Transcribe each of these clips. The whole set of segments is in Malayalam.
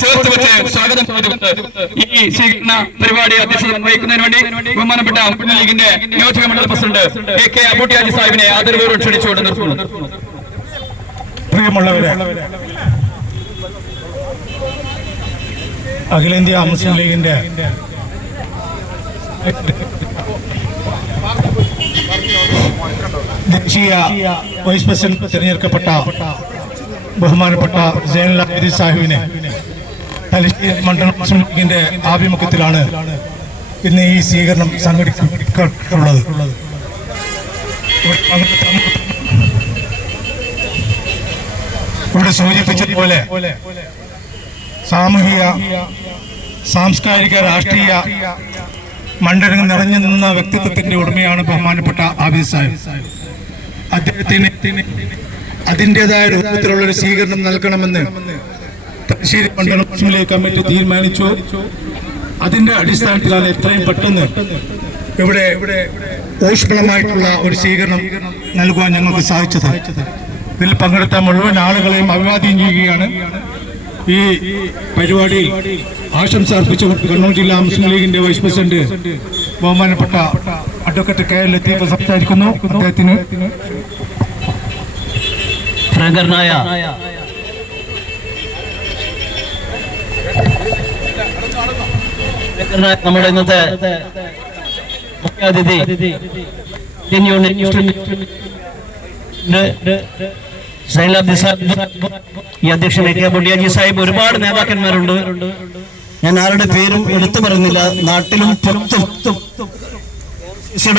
ചേർത്ത് വെച്ച് സ്വാഗതം. ഈ സ്വീകരണ പരിപാടി അധ്യക്ഷത വഹിക്കുന്നതിന് വേണ്ടി ബഹുമാനപ്പെട്ട മുസ്ലിം ലീഗിന്റെ നിയോജക മണ്ഡല പ്രസിഡന്റ് എ കെ അബൂട്ടിയാജി സാഹിബിനെ ആദരവോട് ക്ഷണിച്ചുകൊണ്ട് നിർത്തുന്നു. പ്രിയമുള്ളവരെ അഖിലേന്ത്യാ മുസ്ലിം ലീഗിന്റെ ദേശീയ വൈസ് പ്രസിഡന്റ് തിരഞ്ഞെടുക്കപ്പെട്ട ബഹുമാനപ്പെട്ട അബീദി സാഹിബിനെ തലശ്ശേരി മണ്ഡലം ആഭിമുഖ്യത്തിലാണ് ഇന്ന് ഈ സ്വീകരണം സംഘടിപ്പിക്കപ്പെട്ടുള്ളത് ഇവിടെ സൂചിപ്പിച്ചതുപോലെ സാമൂഹിക സാംസ്കാരിക രാഷ്ട്രീയ മണ്ഡലങ്ങൾ നിറഞ്ഞു നിന്ന വ്യക്തിത്വത്തിന്റെ ഉടമയാണ് ബഹുമാനപ്പെട്ട ആബിദ് സാഹിബ്. അദ്ദേഹത്തിന് അതിന്റെതായ രൂപത്തിലുള്ള ഒരു സ്വീകരണം നൽകണമെന്ന് തലശ്ശേരി മണ്ഡലം മുസ്ലിം കമ്മിറ്റി തീരുമാനിച്ചു. അതിന്റെ അടിസ്ഥാനത്തിലാണ് എത്രയും പെട്ടെന്ന് ഇവിടെ ഊഷ്മളമായിട്ടുള്ള ഒരു സ്വീകരണം നൽകുവാൻ ഞങ്ങൾക്ക് സാധിച്ചത്. ഇതിൽ പങ്കെടുത്ത മുഴുവൻ ആളുകളെയും അഭിവാദ്യം ചെയ്യുകയാണ്. ഈ പരിപാടി ആശംസ അർപ്പിച്ചുകൊണ്ട് കണ്ണൂർ ജില്ലാ മുസ്ലിം ലീഗിന്റെ വൈസ് പ്രസിഡന്റ് ബഹുമാനപ്പെട്ട അഡ്വക്കേറ്റ് കെ എൽ ലത്തീഫ് സംസാരിക്കുന്നു അദ്ദേഹത്തിന്. പ്രിയങ്കരനായ നമ്മുടെ ഇന്നത്തെ മുഖ്യാതിഥി ഇന്ത്യൻ അധ്യക്ഷൻ കെ സാഹിബ് ഒരുപാട് നേതാക്കന്മാരുണ്ട്. ഞാൻ ആരുടെ പേരും എടുത്തു പറയുന്നില്ല. നാട്ടിലും പുറത്തും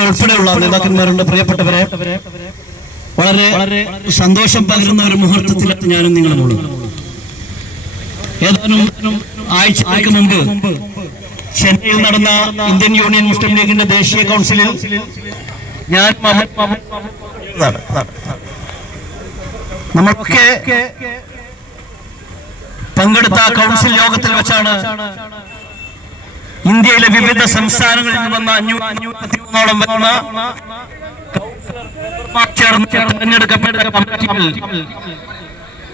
ഉൾപ്പെടെയുള്ള നേതാക്കന്മാരുണ്ട്. പ്രിയപ്പെട്ടവരെ വളരെ സന്തോഷം പകരുന്ന ഒരു മുഹൂർത്തത്തിലാണ് ഞാനും നിങ്ങളുമുള്ളൂ ഏതാനും ആഴ്ചകൾക്ക് മുമ്പ് ചെന്നൈയിൽ നടന്ന ഇന്ത്യൻ യൂണിയൻ മുസ്ലിം ലീഗിന്റെ ദേശീയ കൗൺസിലിൽ ഞാൻ. നമ്മളൊക്കെ പങ്കെടുത്ത കൗൺസിൽ യോഗത്തിൽ വെച്ചാണ് ഇന്ത്യയിലെ വിവിധ സംസ്ഥാനങ്ങളിൽ വന്ന അഞ്ഞൂറ്റി അഞ്ഞൂറ്റത്തിമൂന്നോളം വരുന്ന തെരഞ്ഞെടുക്കപ്പെട്ട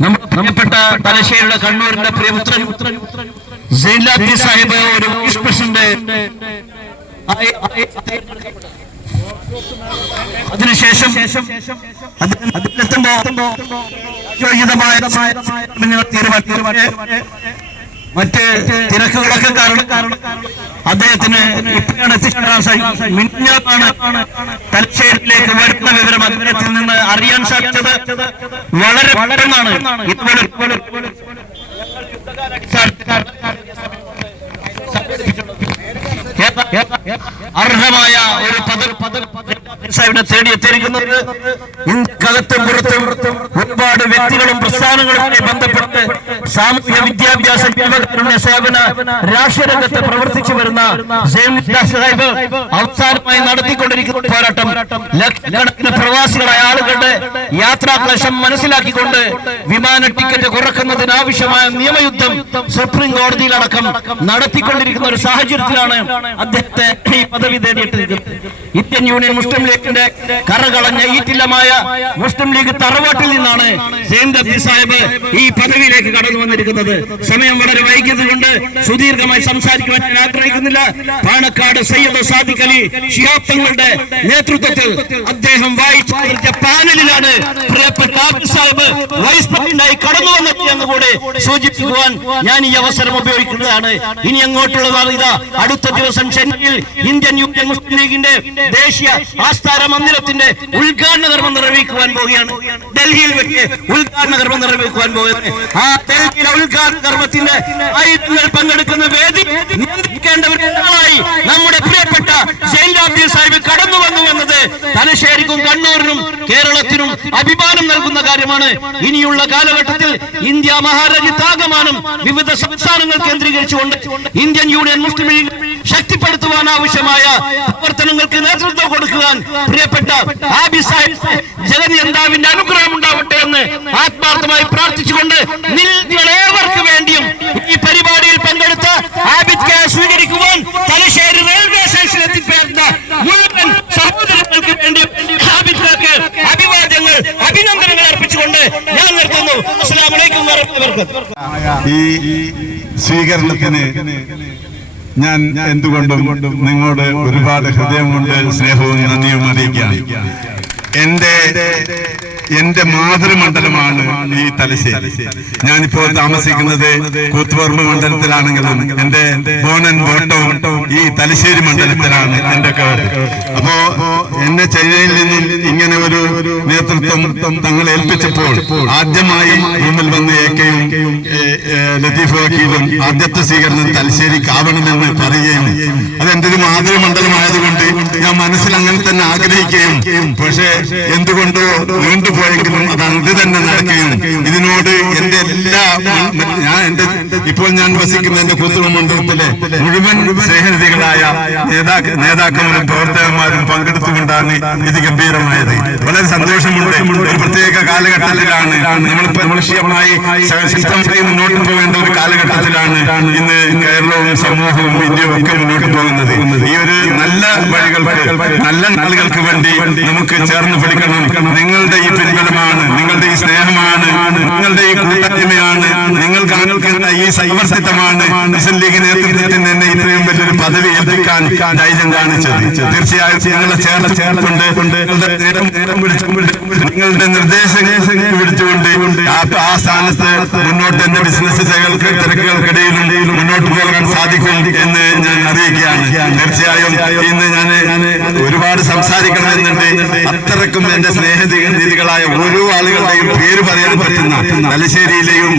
നമ്മുടെ പ്രിയപ്പെട്ട തലശ്ശേരിയുടെ കണ്ണൂരിന്റെ പ്രിയപുത്രൻ സൈൻലാബ്ദി സാഹിബ് ഒരു വൈസ് പ്രസിഡന്റ് അതിനുശേഷം അതിലെത്തുമ്പോ യോഗ്യതമായ മറ്റ് തിരക്കുകളൊക്കെ കാരണം അദ്ദേഹത്തിന് ഇപ്പോഴാണ് എത്തിച്ചേരാൻ സാധിക്കും മിന്നാണ് തലശ്ശേരിയിലേക്ക് വരുന്ന വിവരം അദ്ദേഹത്തിൽ നിന്ന് അറിയാൻ സാധിച്ചത് വളരെ പെട്ടെന്നാണ്. ഇതുപോലെ അർഹമായ ഒരു പദൽ പദൽ സാഹിബിനെ തേടി എത്തിയിരിക്കുന്നത് ഇന്ത്യക്കകത്തും പുറത്തും ഒരുപാട് വ്യക്തികളും പ്രസ്ഥാനങ്ങളുമായി ബന്ധപ്പെട്ട് സാമൂഹ്യ വിദ്യാഭ്യാസ സേവന രാഷ്ട്രീയരംഗത്ത് പ്രവർത്തിച്ചു വരുന്ന സാഹിബ് അവസാനമായി നടത്തിക്കൊണ്ടിരിക്കുന്ന പോരാട്ടം ലക്ഷക്കണക്കിന് പ്രവാസികളായ ആളുകളുടെ യാത്രാക്ലേശം മനസ്സിലാക്കിക്കൊണ്ട് വിമാന ടിക്കറ്റ് കുറക്കുന്നതിന് ആവശ്യമായ നിയമയുദ്ധം സുപ്രീം കോടതിയിലടക്കം നടത്തിക്കൊണ്ടിരിക്കുന്ന ഒരു സാഹചര്യത്തിലാണ് അദ്ദേഹത്തെ ഈ പദവി തേടിയിട്ടിരിക്കുന്നത് ഇന്ത്യൻ യൂണിയൻ മുസ്ലിം ലീഗിന്റെ കറകളഞ്ഞ ഈറ്റില്ലമായ മുസ്ലിം ലീഗ് തറവാട്ടിൽ നിന്നാണ് സേന്ദ് സാഹിബ് ഈ പദവിയിലേക്ക് കടന്നു വന്നിരിക്കുന്നത്. സമയം വളരെ വൈകിയത് കൊണ്ട് സുദീർഘമായി സംസാരിക്കുവാൻ ഞാൻ ആഗ്രഹിക്കുന്നില്ല. പാണക്കാട് സയ്യദ് സാദിഖ് അലി ശിഹാബ് തങ്ങളുടെ നേതൃത്വത്തിൽ അദ്ദേഹം വായിച്ചു പാനലിലാണ് സാഹിബ് വൈസ് പ്രസിഡന്റായി കടന്നു വന്നത് കൂടെ സൂചിപ്പിക്കുവാൻ ഞാൻ ഈ അവസരം ഉപയോഗിക്കുന്നതാണ്. ഇനി അങ്ങോട്ടുള്ള ഇതാ അടുത്ത ദിവസം ചെന്നൈയിൽ ഇന്ത്യൻ യൂണിയൻ മുസ്ലിം ലീഗിന്റെ ദേശീയ ആസ്ഥാന മന്ദിരത്തിന്റെ ഉദ്ഘാടന കർമ്മം നിർവഹിക്കുവാൻ പോവുകയാണ്. ഡൽഹിയിൽ വെച്ച് ഉദ്ഘാടന കർമ്മം നിർവഹിക്കുവാൻ പോവുകയാണ്. ആ ഡൽഹിയിലെ ഉദ്ഘാടന കർമ്മത്തിന്റെ ആയിരങ്ങൾ പങ്കെടുക്കുന്ന വേദി നിയന്ത്രിക്കേണ്ടവരായി നമ്മുടെ പ്രിയപ്പെട്ട ജൈലാബ്ദി സാഹിബ് കടന്നു വന്നു എന്നത് തലശ്ശേരിക്കും കണ്ണൂരിനും കേരളത്തിനും അഭിമാനം നൽകുന്ന കാര്യമാണ്. ഇനിയുള്ള കാലഘട്ടത്തിൽ ഇന്ത്യ മഹാരാജ്യത്താകമാനം വിവിധ സംസ്ഥാനങ്ങൾ കേന്ദ്രീകരിച്ചുകൊണ്ട് ഇന്ത്യൻ യൂണിയൻ മുസ്ലിം ലീഗ് ശക്തിപ്പെടുത്തുവാൻ ആവശ്യമായ പ്രവർത്തനങ്ങൾക്ക് നേതൃത്വം കൊടുക്കുവാൻ പ്രിയപ്പെട്ട ആബി സാഹിബ് ജഗന്യന്താവിന്റെ അനുഗ്രഹം ഉണ്ടാവട്ടെ എന്ന് ആത്മാർത്ഥമായി പ്രാർത്ഥിച്ചുകൊണ്ട് നിങ്ങളേവർക്ക് വേണ്ടിയും ഈ പരിപാടിയിൽ പങ്കെടുത്ത ആബിദ് സ്വീകരിക്കുവാൻ തലശ്ശേരി റെയിൽവേ സ്റ്റേഷനിൽ എത്തിപ്പേരുന്ന മുഴുവൻ സഹോദരങ്ങൾക്ക് വേണ്ടി ആബിദ് കെ അഭിവാദ്യങ്ങൾ അഭിനന്ദനങ്ങൾ അർപ്പിച്ചുകൊണ്ട് ഞാൻ നിർത്തുന്നു. അലൈക്കും വറഹ്മത്തുള്ളാഹി ഈ സ്വീകരണത്തിന് ഞാൻ എന്തുകൊണ്ടും നിങ്ങളോട് ഒരുപാട് ഹൃദയം കൊണ്ട് സ്നേഹവും നന്ദിയും അറിയിക്കാം എന്റെ എന്റെ മാതൃമണ്ഡലമാണ് ഈ തലശ്ശേരി. ഞാനിപ്പോൾ താമസിക്കുന്നത് കൂത്തുപറമ്പ് മണ്ഡലത്തിലാണെങ്കിലും എന്റെ ബോണൻ ബോട്ടവും ഈ തലശ്ശേരി മണ്ഡലത്തിലാണ് എന്റെ കേട്. അപ്പോ എന്നെ ചൈനയിൽ നിന്നും നേതൃത്വം തങ്ങൾ ഏൽപ്പിച്ചപ്പോൾ ആദ്യമായി മുന്നിൽ വന്ന എ കെയും ലത്തീഫ് വക്കീലും ആദ്യത്തെ സ്വീകരണം തലശ്ശേരി കാവണമെന്ന് പറയുകയും അതെന്റെ ഒരു മാതൃമണ്ഡലമായതുകൊണ്ട് ഞാൻ മനസ്സിൽ അങ്ങനെ തന്നെ ആഗ്രഹിക്കുകയും പക്ഷേ എന്തുകൊണ്ടോ നീണ്ടുപോയെങ്കിലും അത് അത് തന്നെ നടക്കുകയും ഇതിനോട് എന്റെ എല്ലാ ഞാൻ എന്റെ ഇപ്പോൾ ഞാൻ വസിക്കുന്ന എന്റെ കൂത്തുറ മണ്ഡലത്തിലെ മുഴുവൻ സ്നേഹനിധികളായ നേതാക്കന്മാരും പ്രവർത്തകന്മാരും പങ്കെടുത്തുകൊണ്ടാണ് ഇത് ഗംഭീരമായത്. വളരെ സന്തോഷമുണ്ട് ഒരു പ്രത്യേക കാലഘട്ടത്തിലാണ്. നമ്മളിപ്പോ നിശ്ചയമായി ശക്തമായി മുന്നോട്ട് പോകേണ്ട ഒരു കാലഘട്ടത്തിലാണ് ഇന്ന് കേരളവും സമൂഹവും ഇന്ത്യയും ഒക്കെ മുന്നോട്ട് പോകുന്നത്. ഈ ഒരു നല്ല വഴികൾക്ക് നല്ല നാളുകൾക്ക് വേണ്ടി നമുക്ക് ചേർന്ന് പിടിക്കണം. നിങ്ങളുടെ ഈ പിൻബലമാണ് നിങ്ങളുടെ ഈ സ്നേഹമാണ് നിങ്ങളുടെ ഈ കൂട്ടായ്മയാണ് നിങ്ങൾ കാണിക്കുന്ന ഈ സൈവർത്തിത്വമാണ് മുസ്ലിം ലീഗ് നേതൃത്വത്തിന് തന്നെ ഇത്രയും വലിയൊരു പദവി ഏൽപ്പിക്കാൻ ധൈര്യം കാണിച്ചത്. തീർച്ചയായും നിങ്ങളെ ചേർത്ത് ചേർത്തുണ്ട് നേരം നേരം പിടിച്ചുകൊണ്ട് എന്റെ ബിസിനസ് തിരക്കുകൾക്കിടയിലും മുന്നോട്ട് പോകാൻ സാധിക്കും എന്ന് ഞാൻ അറിയിക്കുകയാണ്. തീർച്ചയായും ഇന്ന് ഞാൻ ഒരുപാട് സംസാരിക്കണമെന്നുണ്ട്. അത്രക്കും എന്റെ സ്നേഹനിധികളായ ഓരോ ആളുകളുടെയും പേര് പറയാൻ പറ്റുന്ന തലശ്ശേരിയിലെയും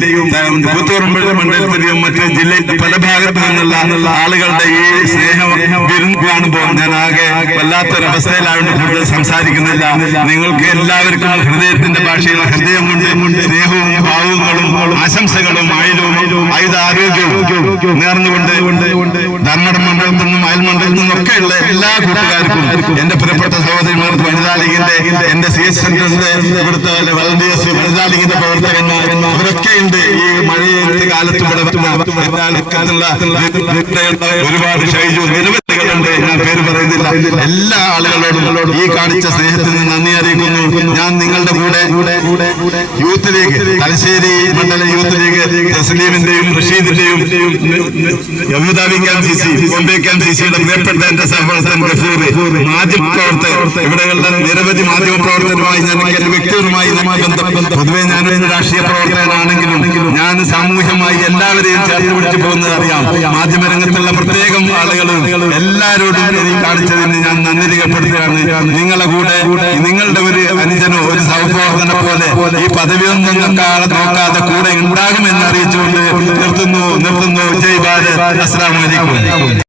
കൂത്തുപറമ്പ് മണ്ഡലത്തിലെയും മറ്റ് ജില്ലയിലെ പല ഭാഗത്തു നിന്നുള്ള ആളുകളുടെ ഈ സ്നേഹം കാണുമ്പോൾ ഞാൻ ആകെ വല്ലാത്തൊരവസ്ഥയിലായതുകൊണ്ട് കൂടുതൽ സംസാരിക്കുന്നില്ല. നിങ്ങൾക്ക് എല്ലാവർക്കും ഹൃദയത്തിന്റെ ഭാഷയിൽ ഹൃദയം കൊണ്ട് സ്നേഹവും ഭാവങ്ങളും ആശംസകളും ആയുധവും ആയുധ ആരോഗ്യവും നേർന്നുകൊണ്ട് ധർമ്മടം മണ്ഡലത്തിൽ നിന്നും അയൽ മണ്ഡലത്തിൽ നിന്നും ഒക്കെയുള്ള എല്ലാ കൂട്ടുകാർക്കും എന്റെ പ്രിയപ്പെട്ട സഹോദരങ്ങൾക്ക് വനിതാ ലീഗിന്റെ എന്റെ സി എസ് സെന്ററിന്റെ ഇവിടുത്തെ വളണ്ടിയേഴ്സ് വനിതാ ലീഗിന്റെ പ്രവർത്തകന്മാർ അവരൊക്കെ ഉണ്ട് ഈ മഴയുടെ കാലത്ത് ഒരുപാട് ഷൈജു നിരവധികളുണ്ട് ഞാൻ പേര് പറയുന്നില്ല. എല്ലാ ആളുകളോടും ഈ കാണിച്ച സ്നേഹത്തിന് നന്ദി അറിയിക്കുന്നു. ഞാൻ നിങ്ങളുടെ കൂടെ യൂത്ത് ലീഗ് തലശ്ശേരി മണ്ഡല യൂത്ത് ലീഗ് തസ്ലീമിന്റെയും റഷീദിന്റെയും അബുദാബി ക്യാൻ സി സി ബോംബെ ക്യാൻ സി സിയുടെ പ്രിയപ്പെട്ട എന്റെ സഹപ്രവർത്തകൻ മാധ്യമ പ്രവർത്തകർ ഇവിടെയുള്ള നിരവധി മാധ്യമ പ്രവർത്തകരുമായി ഞാൻ എന്റെ വ്യക്തിപരമായി പൊതുവെ ഞാൻ രാഷ്ട്രീയ പ്രവർത്തകനാണെങ്കിലും ഞാൻ സാമൂഹ്യമായി എല്ലാവരെയും ചേർത്ത് പിടിച്ചു പോകുന്നത് അറിയാം. മാധ്യമ രംഗത്തുള്ള പ്രത്യേകം ആളുകളും എല്ലാവരോടും എനിക്ക് കാണിച്ചതിന് ഞാൻ നന്ദി രേഖപ്പെടുത്തുകയാണ്. നിങ്ങളെ കൂടെ നിങ്ങളുടെ ഒരു അനുജനോ ഒരു സഹപ്രവർത്തനെ പോലെ ഈ പദവിയൊന്നും നോക്കാതെ നോക്കാതെ കൂടെ ഉണ്ടാകുമെന്ന് അറിയിച്ചുകൊണ്ട് നിർത്തുന്നു നിർത്തുന്നു. ജയ് ഭാരത്. അസ്സാം വലൈക്കും